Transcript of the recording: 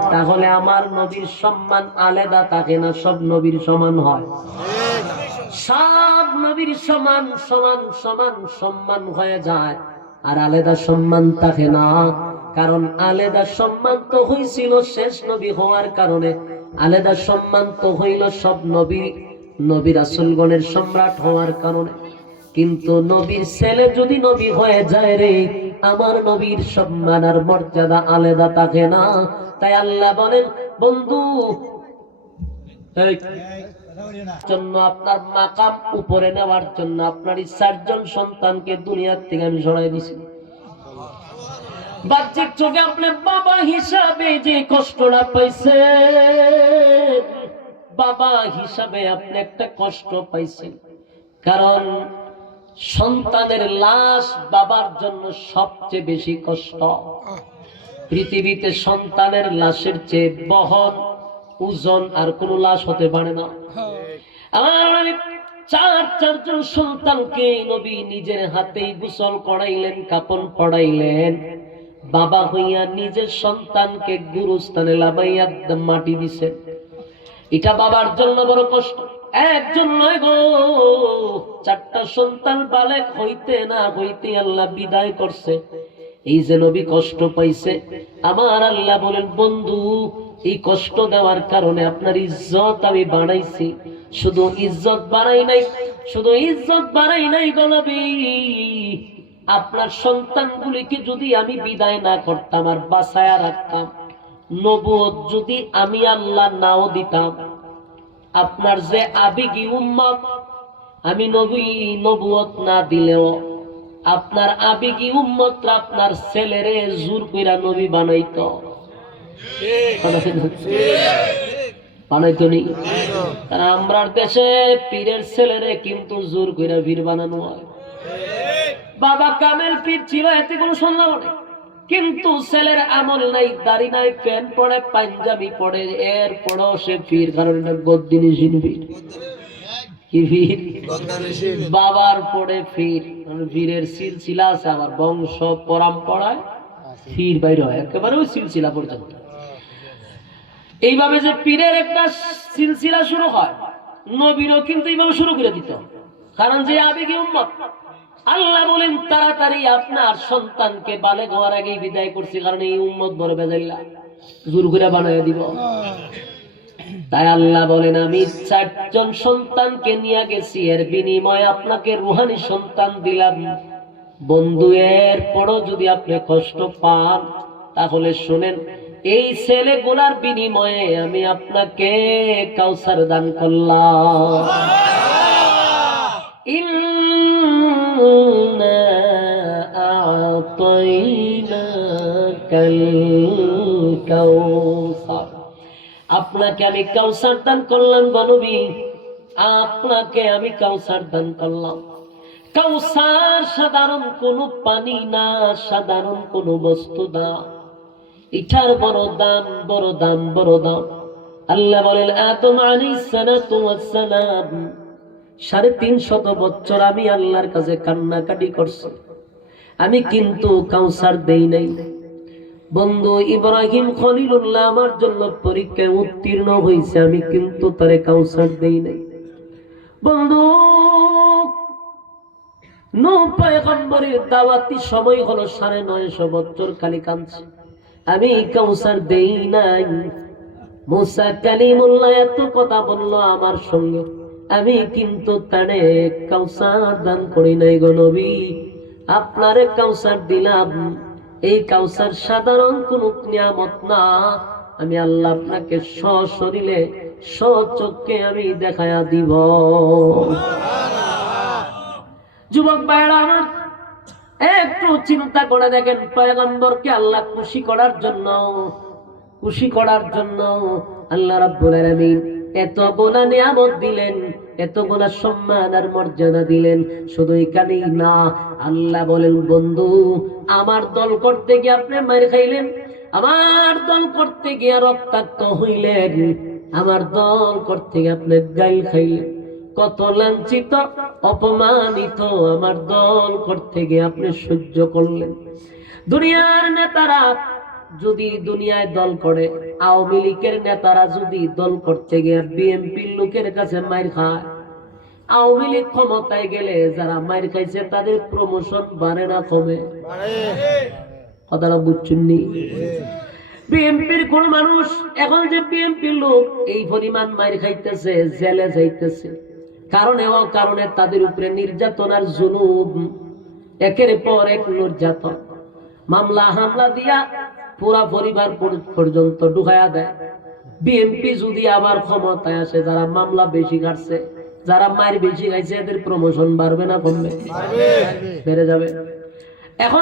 তাহলে আমার নবীর সম্মান আলাদা থাকে না সব নবীর সমান হয়? সব নবীর সমান সমান সমান সম্মান হয়ে যায়। আর আলাদা সম্মান থাকে না। কারণ আলাদা সম্মান তো হয়েছিল শেষ নবী হওয়ার কারণে। আলাদা সম্মান তো হইল সব নবী নবীর আসলগণের সম্রাট হওয়ার কারণে। কিন্তু নবীর ছেলে যদি নবী হয়ে যায় রে আমার নবীর সম্মান আর মর্যাদা আলাদা থাকে না। তাই আল্লাহ বলেন বন্ধু জন্য আপনার মাকাম উপরে নেওয়ার জন্য আপনার এই চারজন সন্তানকে দুনিয়ার থেকে আমি সরাই দিছি। বাহ্যিক চোখে আপনি বাবা হিসাবে যে কষ্টটা পাইছে বাবা হিসাবে আপনি একটা কষ্ট পাইছেন। কারণ সন্তানের লাশ বাবার জন্য সবচেয়ে বেশি কষ্ট। পৃথিবীতে সন্তানের লাশের চেয়ে বহন, ওজন আর কোনো লাশ হতে পারে না। চার, চারজন সন্তানকে নবী নিজের হাতেই গোসল করাইলেন কাপন পড়াইলেন বাবা হইয়া নিজের সন্তানকে গুরুস্থানে লাভাইয়া মাটি দিছেন। এটা বাবার জন্য বড় কষ্ট। একজন নয় গো, চারটা সন্তান বালেক হইতে না হইতে আল্লাহ বিদায় করছে। এই যে নবী কষ্ট পাইছে, আমার আল্লাহ বলেন, বন্ধু, এই কষ্ট দেওয়ার কারণে আপনার ইজ্জত আমি বাড়াইছি শুধু ইজ্জত বাড়াই নাই, শুধু ইজ্জত বাড়াই নাই গলবি আপনার সন্তানগুলিকে যদি আমি বিদায় না করতাম আর বাসায় রাখতাম নবুয়ত যদি আমি আল্লাহ নাও দিতাম আপনার যে আবেগী উম্মত, আমি নবী নবুয়ত না দিলেও আপনার আবেগী উম্মতরা আপনার ছেলেরে জোর কইরা নবী বানাইত। হয়। বাবা কামেল পীর ছিল, এতে কোনো সন্দেহ নেই। কিন্তু ছেলের আমল নাই দাড়ি নাই প্যান্ট পরে পাঞ্জাবি পরে এর পরেও সে পীর কারণ এটা গদ্দিনী পীর। বাবার পরে ফির মানে বীরের সিলসিলা আছে আমার বংশ পরম্পরায় ফির বাইরে হয় একেবারে ওই সিলসিলা পর্যন্ত। এইভাবে যে পীরের একটা সিলসিলা শুরু হয় নবীরও কিন্তু এইভাবে শুরু করে দিত। কারণ যে আবেগী উম্মত। আল্লাহ বলেন তাড়াতাড়ি আপনার সন্তানকে বালে হওয়ার আগেই বিদায় করছি কারণ এই উম্মত বড় বেজাইলা জোর করে বানায় দিব। তাই আল্লাহ বলেন আমি চারজন সন্তানকে নিয়ে গেছি এর বিনিময়ে আপনাকে রুহানি সন্তান দিলাম। বন্ধু এর পরও যদি আপনি কষ্ট পান তাহলে শোনেন এই ছেলেগুলার বিনিময়ে আমি আপনাকে কাউসার দান করলাম। إنا أعطيناك الكوثر আপনাকে আমি কাউসার দান করলাম গনবী আপনাকে আমি কাউসার দান করলাম কাউসার সাধারণ কোনো পানি না সাধারণ কোনো বস্তু না এটার বড় দাম বড় দাম বড় দাম আল্লাহ বলেন আদম আলাইহিস সালাতু ওয়াস সালাম সাড়ে তিন শত বছর আমি আল্লাহর কাছে কান্নাকাটি করছি। আমি কিন্তু কাউসার দেই নাই। বন্ধু ইব্রাহিম খলিলুল্লাহ আমার জন্য পরীক্ষায় উত্তীর্ণ হয়েছে আমি কিন্তু তারে কাউসার দেই নাই। বন্ধু দাওয়াতি সময় হলো সাড়ে নয়শো বছর খালি কাঁদছে। আমি কাউসার দেই নাই। মুসা কালিমুল্লাহ এত কথা বলল আমার সঙ্গে। আমি কিন্তু তারে কাউসার দান করি নাই গো নবী। আপনারে কাউসার দিলাম। এই কাউসার সাধারণ কোন নিয়ামত না। আমি আল্লাহ আপনাকে সশরীরে, সচক্ষে আমি দেখায়া দিব। যুবক ভাইরা আমার, একটু চিন্তা করে দেখেন পয়গম্বরকে আল্লাহ খুশি করার জন্য, খুশি করার জন্য আল্লাহ রাব্বুল আলামিন এত গোনা নিয়ামত দিলেন, এত গোনা সম্মান আর মর্যাদা দিলেন, শুধু এখানেই না, আল্লাহ বলেন, বন্ধু, আমার দল করতে গিয়ে আপনি মার খাইলেন, আমার দল করতে গিয়ে রক্তাক্ত হইলেন, আমার দল করতে গিয়ে আপনি গাইল খাইলেন। কত লাঞ্ছিত, অপমানিত আমার দল করতে গিয়ে আপনি সহ্য করলেন। দুনিয়ার নেতারা যদি দুনিয়ায় দল করে, আওয়ামী লীগের নেতারা যদি দল করতে গিয়ে বিএনপির লোকের কাছে মাইর খায়। আওয়ামী লীগ ক্ষমতায় গেলে যারা মাইর খাইছে, তাদের প্রমোশন বাড়ে না, কমে। কথাটা বুঝছুননি বিএনপির কোন মানুষ, এখন যে বিএনপির লোক, এই পরিমাণ মাইর খাইতেছে, জেলে যাইতেছে। কারণে ও কারণে তাদের উপরে নির্যাতন আর জুলুম। একের পর এক নির্যাতন। মামলা, হামলা দিয়া পুরা পরিবার পর্যন্ত ঢুকায়া দেয়। বিএনপি যদি আবার ক্ষমতায় আসে যারা মামলা বেশি কাটছে যারা মায়ের বেশি খাইছে এদের প্রমোশন বাড়বে না কমবে। বেড়ে যাবে। এখন